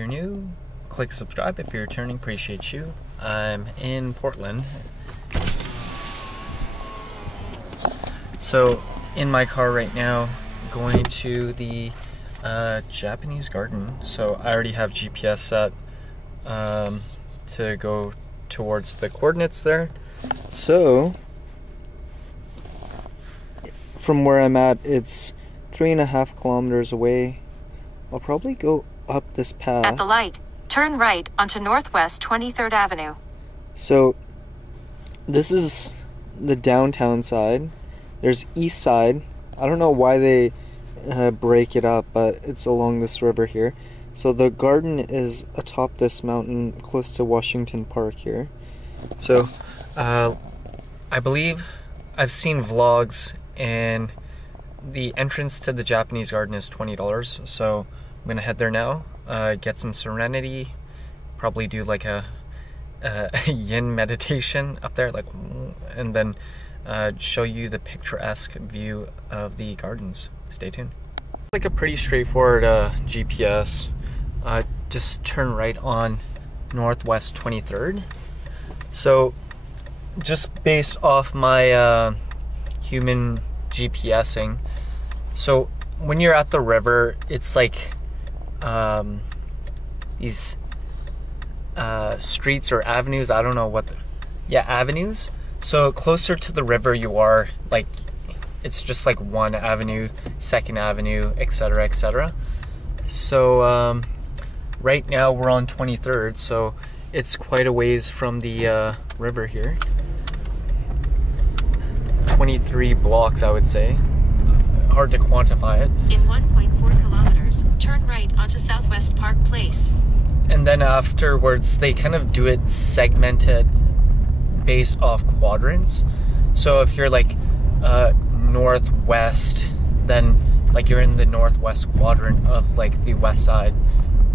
you're new, click subscribe. If you're returning, appreciate you. I'm in Portland. So in my car right now, going to the Japanese garden. So I already have GPS set to go towards the coordinates there. So from where I'm at, it's 3.5 kilometers away. I'll probably go up this path. At the light, turn right onto Northwest 23rd Avenue. So this is the downtown side. There's east side. I don't know why they break it up, but it's along this river here. So the garden is atop this mountain close to Washington Park here. So I believe I've seen vlogs, and the entrance to the Japanese garden is $20. So I'm gonna head there now, get some serenity, probably do like a yin meditation up there, like, and then show you the picturesque view of the gardens. Stay tuned. Like a pretty straightforward GPS. Just turn right on Northwest 23rd. So just based off my human GPSing, so when you're at the river, it's like these streets or avenues, I don't know what avenues. So closer to the river you are, like, it's just like one avenue, second avenue, etc., etc. So right now we're on 23rd, so it's quite a ways from the river here. 23 blocks, I would say. Hard to quantify it. In 1.4 kilometers, turn right onto Southwest Park Place. And then afterwards, they kind of do it segmented based off quadrants. So if you're like northwest, then like you're in the northwest quadrant of like the west side.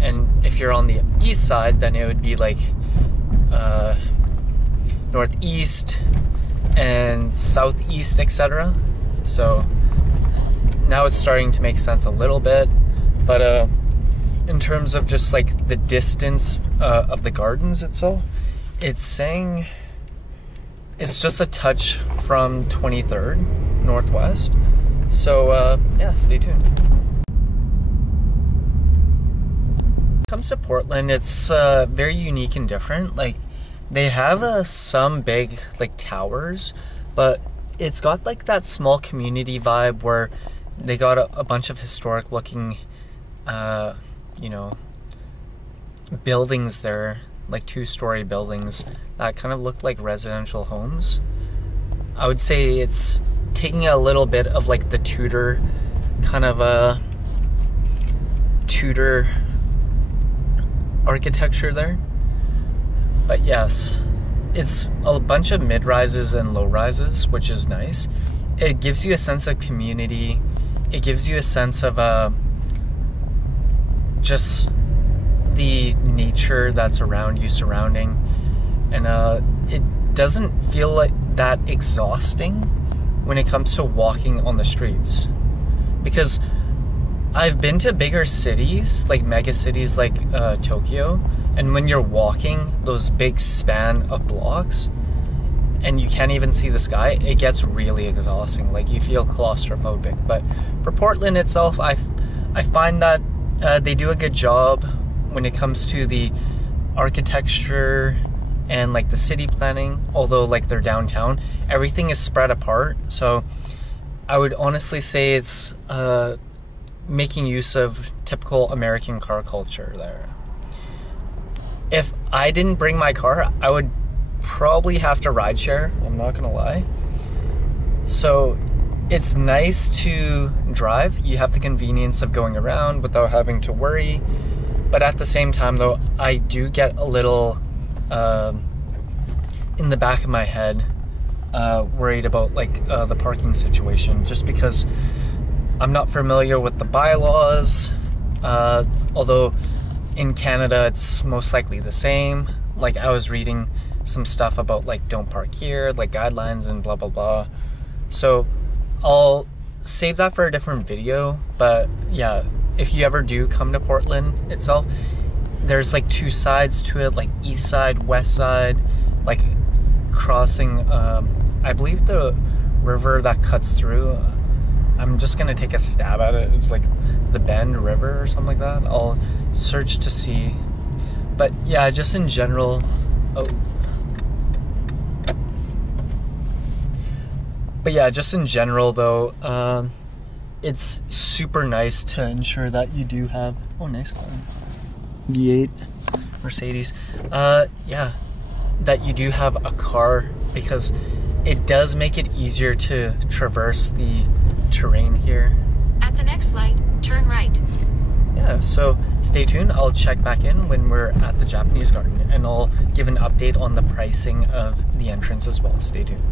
And if you're on the east side, then it would be like northeast and southeast, etc. So now it's starting to make sense a little bit, but in terms of just like the distance of the gardens itself, it's saying it's just a touch from 23rd Northwest. So yeah, stay tuned. When it comes to Portland, it's very unique and different. Like, they have some big like towers, but it's got like that small community vibe where they got a bunch of historic looking you know, buildings there, like 2-story buildings that kind of look like residential homes. I would say it's taking a little bit of like the Tudor kind of a Tudor architecture there. But yes, it's a bunch of mid-rises and low-rises, which is nice. It gives you a sense of community. It gives you a sense of just the nature that's around you, surrounding. And it doesn't feel like that exhausting when it comes to walking on the streets. Because I've been to bigger cities, like mega cities like Tokyo, and when you're walking those big span of blocks and you can't even see the sky, it gets really exhausting. Like, you feel claustrophobic. But for Portland itself, I find that they do a good job when it comes to the architecture and like the city planning. Although like their downtown, everything is spread apart. So I would honestly say it's making use of typical American car culture there. If I didn't bring my car, I would probably have to rideshare, I'm not gonna lie. So it's nice to drive. You have the convenience of going around without having to worry. But at the same time though, I do get a little in the back of my head worried about like the parking situation, just because I'm not familiar with the bylaws, although in Canada it's most likely the same. Like, I was reading some stuff about like don't park here, like guidelines and blah blah blah. So I'll save that for a different video. But yeah, if you ever do come to Portland itself, there's like two sides to it, like east side, west side, like crossing, I believe the river that cuts through, I'm just gonna take a stab at it. It's like the Bend River or something like that. I'll search to see. But yeah, just in general, but yeah, just in general though, it's super nice to ensure that you do have, oh nice car, V8 Mercedes, yeah, that you do have a car, because it does make it easier to traverse the terrain here. At the next light, turn right. Yeah, so stay tuned. I'll check back in when we're at the Japanese garden, and I'll give an update on the pricing of the entrance as well. Stay tuned.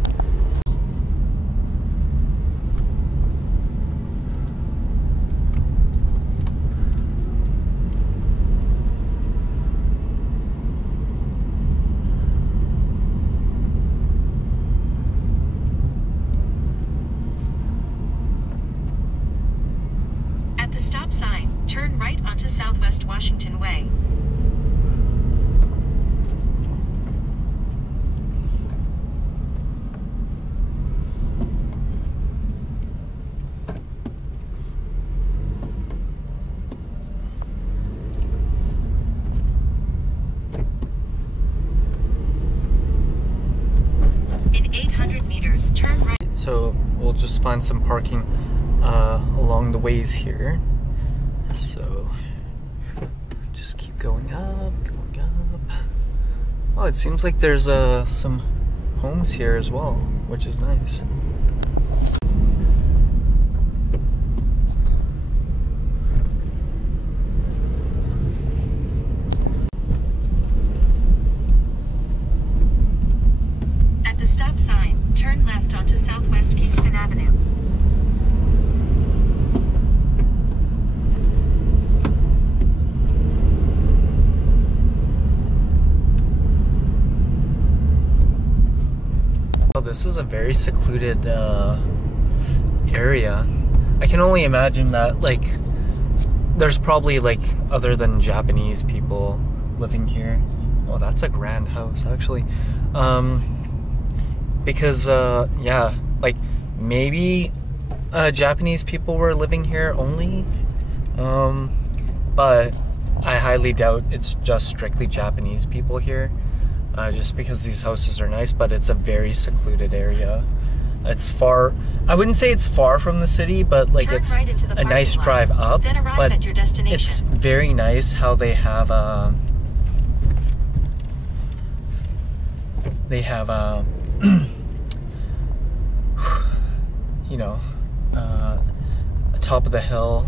At the stop sign, turn right onto Southwest Washington Way. In 800 meters, turn right. So we'll just find some parking along the ways here. So just keep going up, going up. Oh, it seems like there's some homes here as well, which is nice. At the stop sign, turn left onto Southwest Kingston Avenue. Oh, this is a very secluded area. I can only imagine that, like, there's probably, like, other than Japanese people living here. Oh, that's a grand house, actually. Because, yeah, like, maybe Japanese people were living here only, but I highly doubt it's just strictly Japanese people here, just because these houses are nice, but it's a very secluded area. It's far, I wouldn't say it's far from the city, but like Turn it's right into the a nice parking lot, drive up, then arrive but at your destination. it's very nice how they have you know, top of the hill.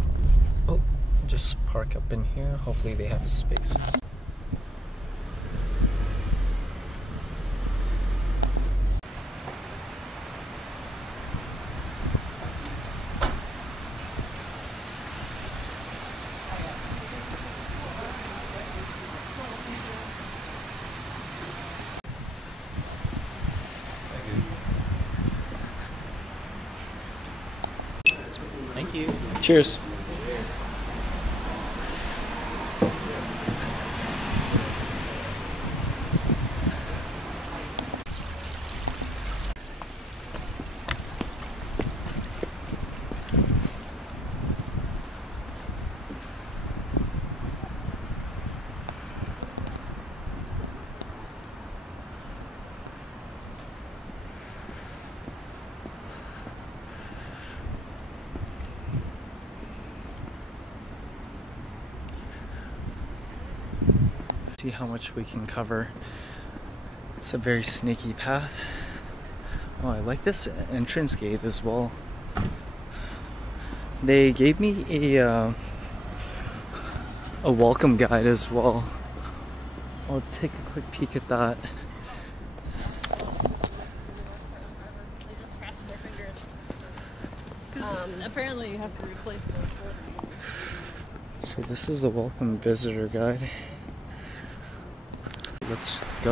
Oh, just park up in here. Hopefully they have space. Thank you. Cheers. See how much we can cover. It's a very snaky path. Oh, I like this entrance gate as well. They gave me a welcome guide as well. I'll take a quick peek at that. They just cross their fingers. Apparently you have to replace those. So this is the welcome visitor guide. Let's go.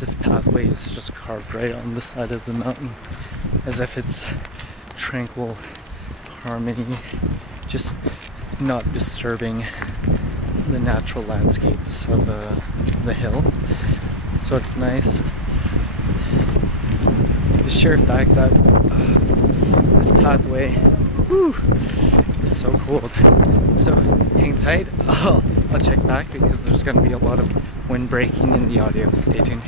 This pathway is just carved right on the side of the mountain, as if it's tranquil harmony, just not disturbing the natural landscapes of the hill. So it's nice. The sheer fact that this pathway is so cold. So hang tight. I'll check back because there's going to be a lot of wind breaking in the audio. Stay tuned.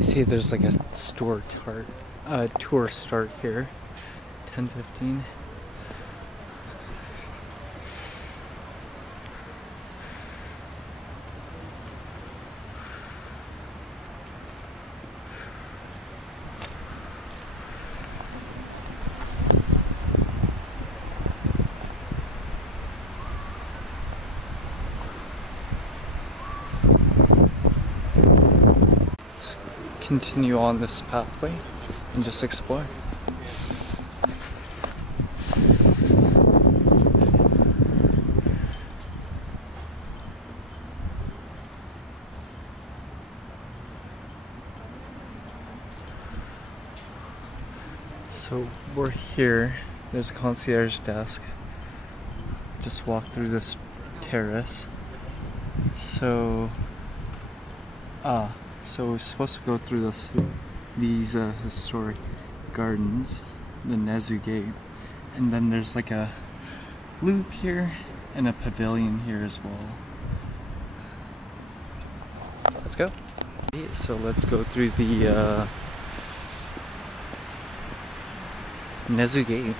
See, there's like a tour start here, 10:15. Continue on this pathway and just explore. So we're here. There's a concierge desk. Just walk through this terrace. So we're supposed to go through these historic gardens, the Nezu Gate, and then there's like a loop here and a pavilion here as well. Let's go. So let's go through the Nezu Gate.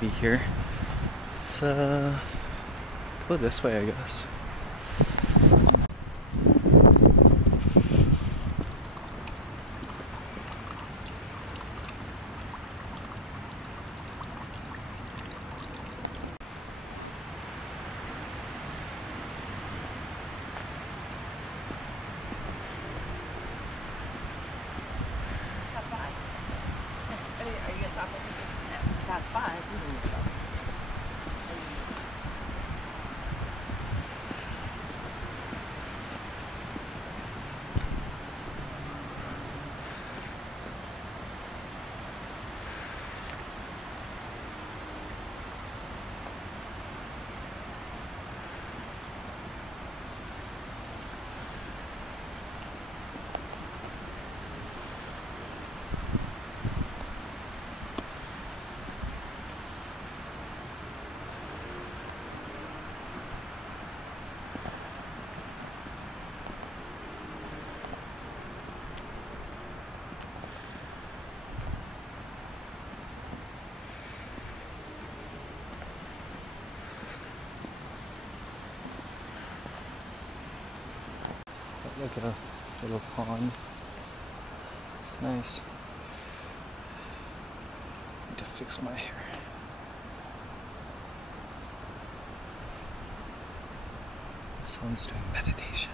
Be here. Let's go this way, I guess. Like a little pond. It's nice. Need to fix my hair. Someone's doing meditation.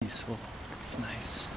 Peaceful. It's nice.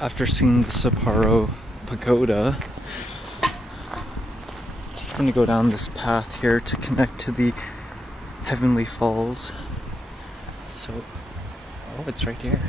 after seeing the Sapporo Pagoda, just gonna go down this path here to connect to the Heavenly Falls. So, oh, it's right here.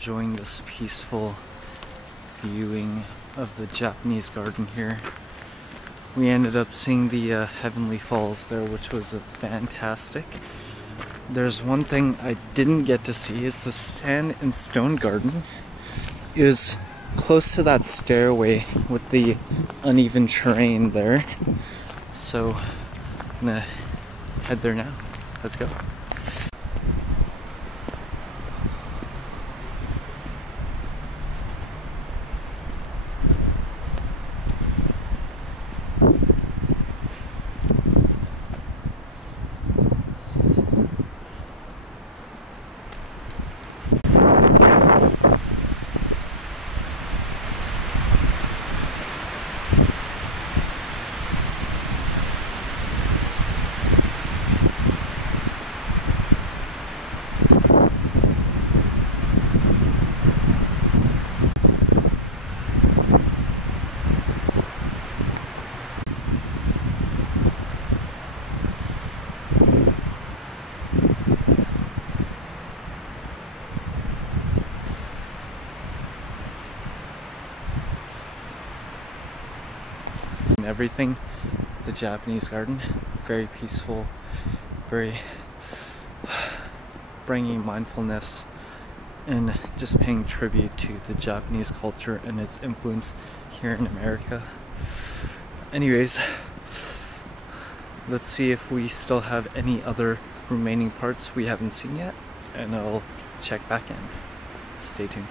Enjoying this peaceful viewing of the Japanese garden here. We ended up seeing the Heavenly Falls there, which was fantastic. There's one thing I didn't get to see is the sand and stone garden is close to that stairway with the uneven terrain there. So I'm gonna head there now. Let's go. And everything, the Japanese garden, very peaceful, very bringing mindfulness and just paying tribute to the Japanese culture and its influence here in America. Anyways, let's see if we still have any other remaining parts we haven't seen yet, and I'll check back in. Stay tuned.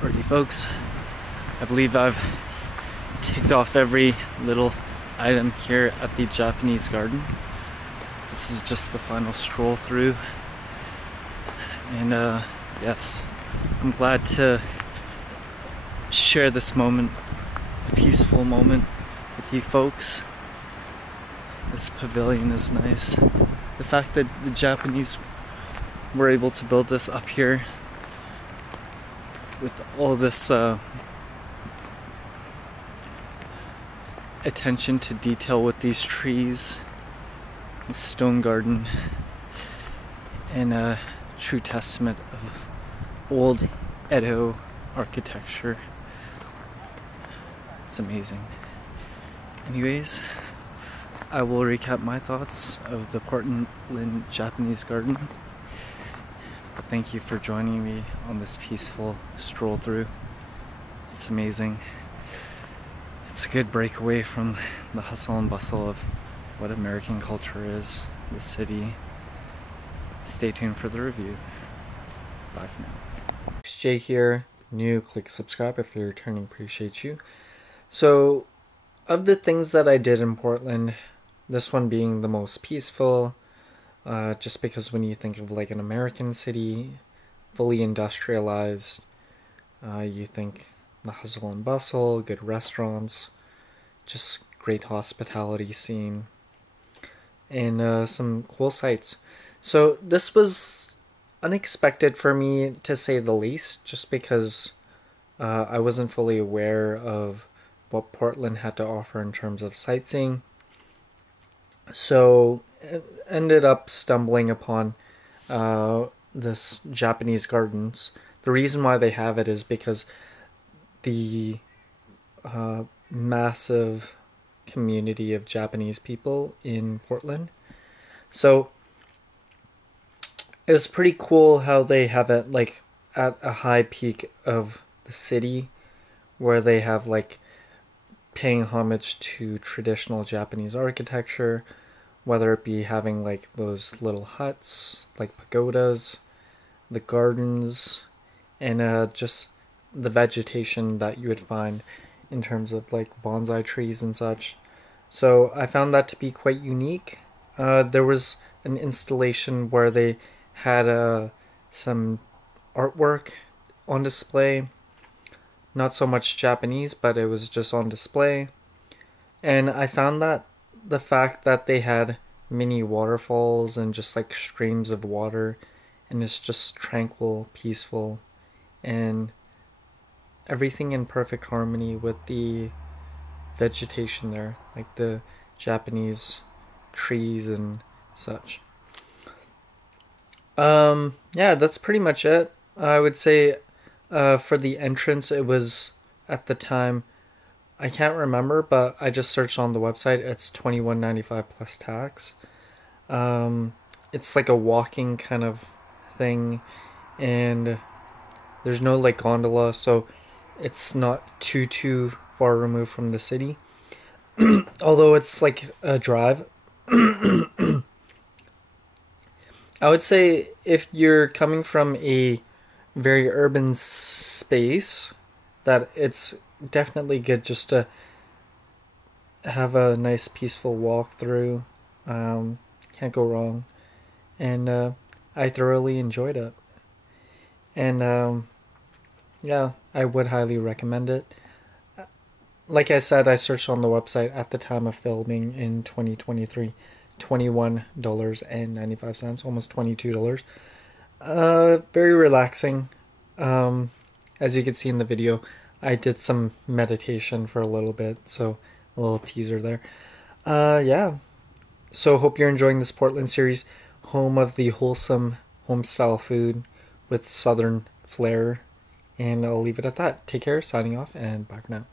Alrighty folks, I believe I've ticked off every little item here at the Japanese garden. This is just the final stroll through, and yes, I'm glad to share this moment, a peaceful moment with you folks. This pavilion is nice. The fact that the Japanese were able to build this up here with all this attention to detail with these trees, the stone garden, and a true testament of old Edo architecture. It's amazing. Anyways, I will recap my thoughts of the Portland Japanese garden. But thank you for joining me on this peaceful stroll through. It's amazing. It's a good break away from the hustle and bustle of what American culture is, the city. Stay tuned for the review. Bye for now. It's Jay here. New, click subscribe if you're returning. Appreciate you. So, of the things that I did in Portland, this one being the most peaceful, just because when you think of like an American city, fully industrialized, you think the hustle and bustle, good restaurants, just great hospitality scene, and some cool sights. So this was unexpected for me, to say the least, just because I wasn't fully aware of what Portland had to offer in terms of sightseeing. So ended up stumbling upon this Japanese gardens. The reason why they have it is because the massive community of Japanese people in Portland. So it was pretty cool how they have it like at a high peak of the city, where they have like paying homage to traditional Japanese architecture, whether it be having like those little huts, like pagodas, the gardens, and just the vegetation that you would find in terms of like bonsai trees and such. So I found that to be quite unique. There was an installation where they had some artwork on display. Not so much Japanese, but it was just on display. And I found that the fact that they had mini waterfalls and just like streams of water, and it's just tranquil, peaceful, and everything in perfect harmony with the vegetation there, like the Japanese trees and such. Yeah, that's pretty much it. I would say for the entrance, it was, at the time, I can't remember, but I just searched on the website. It's $21.95 plus tax. It's like a walking kind of thing, and there's no like gondola, so it's not too far removed from the city. Although it's like a drive. I would say if you're coming from a very urban space, that it's definitely good just to have a nice peaceful walk through. Can't go wrong. And I thoroughly enjoyed it. And yeah, I would highly recommend it. Like I said, I searched on the website at the time of filming in 2023, $21.95, almost $22. Very relaxing. As you can see in the video, I did some meditation for a little bit, so a little teaser there. Yeah. So hope you're enjoying this Portland series, home of the wholesome home-style food with southern flair. And I'll leave it at that. Take care, signing off, and bye for now.